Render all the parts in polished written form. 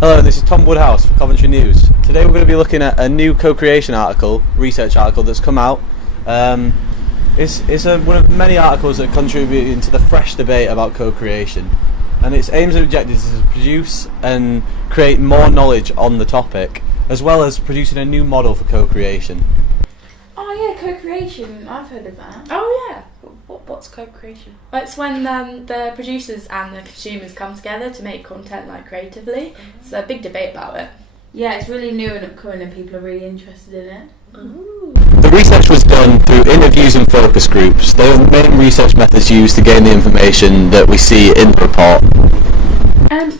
Hello, this is Tom Woodhouse for Coventry News. Today we're going to be looking at a new co-creation article, research article that's come out. It's one of many articles that contribute to the fresh debate about co-creation, and its aims and objectives is to produce and create more knowledge on the topic, as well as producing a new model for co-creation. Oh yeah, co-creation. I've heard of that. Oh yeah. What's co-creation? It's when the producers and the consumers come together to make content like creatively. It's a big debate about it. Yeah, it's really new and upcoming, and people are really interested in it. Ooh. The research was done through interviews and focus groups. They are the main research methods used to gain the information that we see in the report.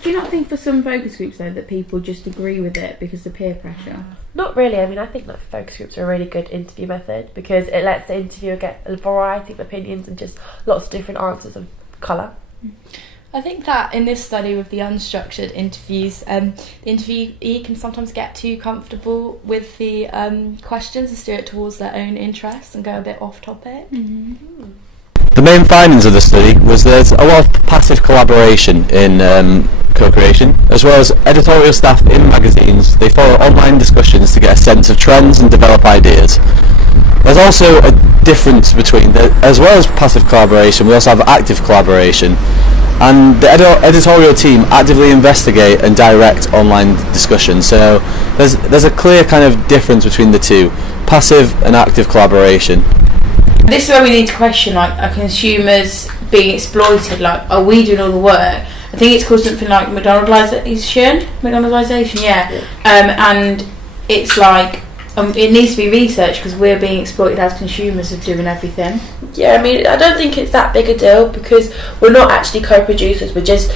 Do you not think for some focus groups though that people just agree with it because of peer pressure? Not really. I mean, I think that focus groups are a really good interview method because it lets the interviewer get a variety of opinions and just lots of different answers of colour. I think that in this study with the unstructured interviews, the interviewee can sometimes get too comfortable with the questions and steer it towards their own interests and go a bit off topic. Mm-hmm. The main findings of the study was there's a lot of passive collaboration in co-creation, as well as editorial staff in magazines. They follow online discussions to get a sense of trends and develop ideas. There's also a difference between, as well as passive collaboration, we also have active collaboration. And the editorial team actively investigate and direct online discussions. So there's a clear kind of difference between the two, passive and active collaboration. This is where we need to question, like, are consumers being exploited? Like, are we doing all the work? I think it's called something like McDonaldization, yeah. And it's like, it needs to be researched because we're being exploited as consumers of doing everything. Yeah, I mean, I don't think it's that big a deal because we're not actually co-producers, we're just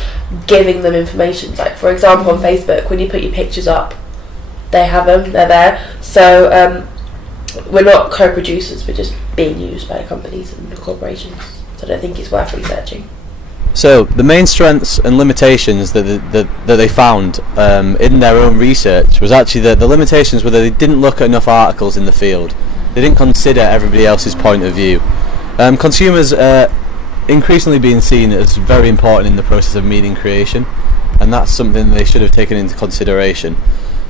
giving them information. Like, for example, on Facebook, when you put your pictures up, they have them, they're there. So, we're not co-producers, we're just being used by companies and corporations. So I don't think it's worth researching. So the main strengths and limitations that they found in their own research was actually that the limitations were that they didn't look at enough articles in the field. They didn't consider everybody else's point of view. Consumers are increasingly being seen as very important in the process of meaning creation, and that's something they should have taken into consideration.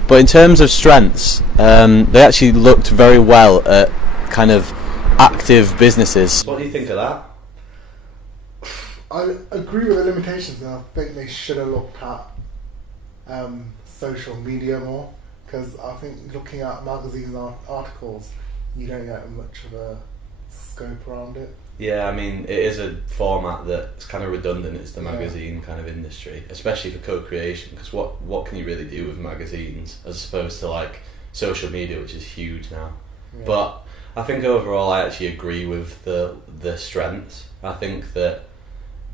But in terms of strengths, they actually looked very well at kind of active businesses. What do you think of that? I agree with the limitations, and I think they should have looked at social media more, because I think looking at magazines and articles, you don't get much of a scope around it. Yeah, I mean, it is a format that's kind of redundant. It's the magazine kind of industry, especially for co-creation, because what can you really do with magazines as opposed to like social media, which is huge now. Yeah. But I think overall I actually agree with the strengths. I think that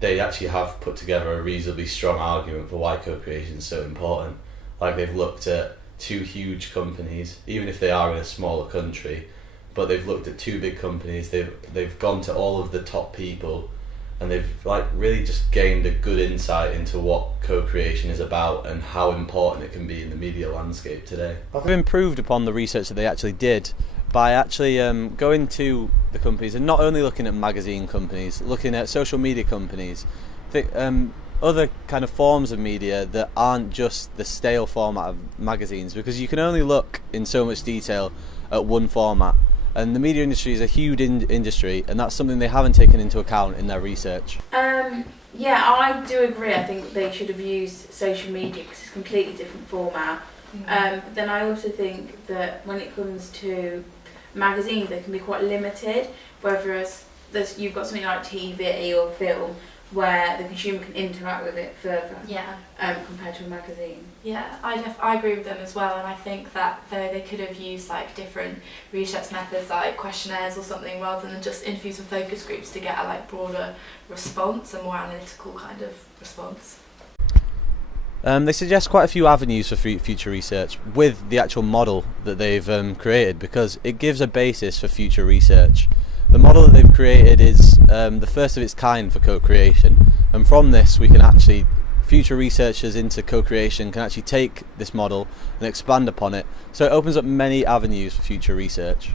they actually have put together a reasonably strong argument for why co-creation is so important. Like, they've looked at two huge companies, even if they are in a smaller country, but they've looked at two big companies, they've gone to all of the top people, and they've like really just gained a good insight into what co-creation is about and how important it can be in the media landscape today. They've improved upon the research that they actually did by actually going to the companies and not only looking at magazine companies, looking at social media companies, other kind of forms of media that aren't just the stale format of magazines, because you can only look in so much detail at one format. And the media industry is a huge industry, and that's something they haven't taken into account in their research. Yeah, I do agree. I think they should have used social media because it's a completely different format. But then I also think that when it comes to magazines, they can be quite limited, whereas you've got something like TV or film where the consumer can interact with it further compared to a magazine. Yeah, I agree with them as well, and I think that they could have used like different research methods like questionnaires or something rather than just interviews and focus groups to get a like broader response, a more analytical kind of response. They suggest quite a few avenues for future research with the actual model that they've created, because it gives a basis for future research. The model that they've created is the first of its kind for co-creation, and from this we can actually, future researchers into co-creation can actually take this model and expand upon it, so it opens up many avenues for future research.